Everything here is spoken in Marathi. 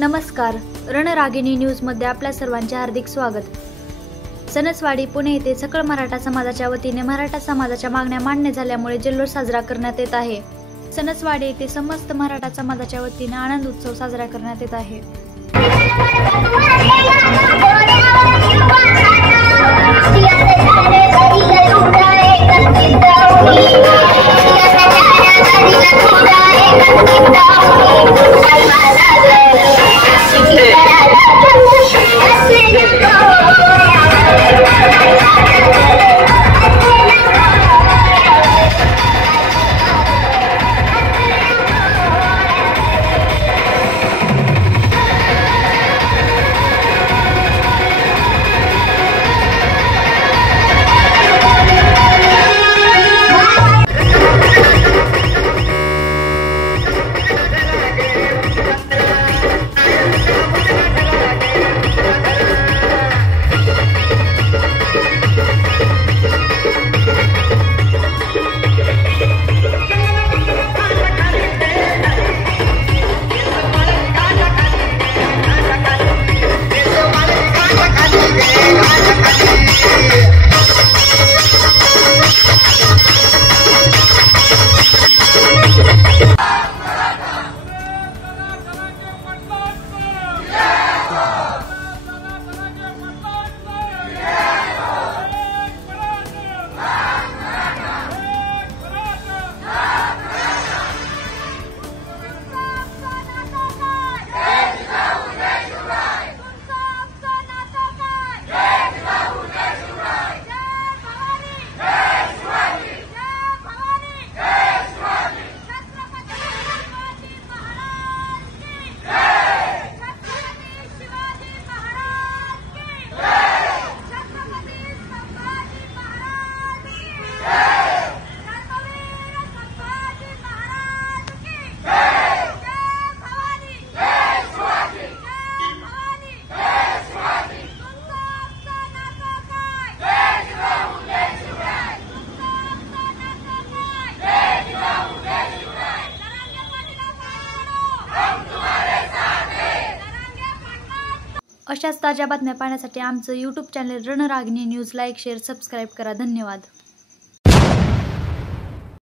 नमस्कार, रणरागिणी न्यूजमध्ये आपल्या सर्वांचे हार्दिक स्वागत। सणसवाडी पुणे येथे सकळ मराठा समाजाच्या वतीने मराठा समाजाच्या मागण्या मान्य झाल्यामुळे जल्लोष साजरा करण्यात येत आहे। सणसवाडी येथे समस्त मराठा समाजाच्या वतीने आनंद उत्सव साजरा करण्यात येत आहे। अशाच ताज्या बातम्या पाहण्यासाठी आमचं YouTube channel Ranragini news like, share, subscribe करा। धन्यवाद।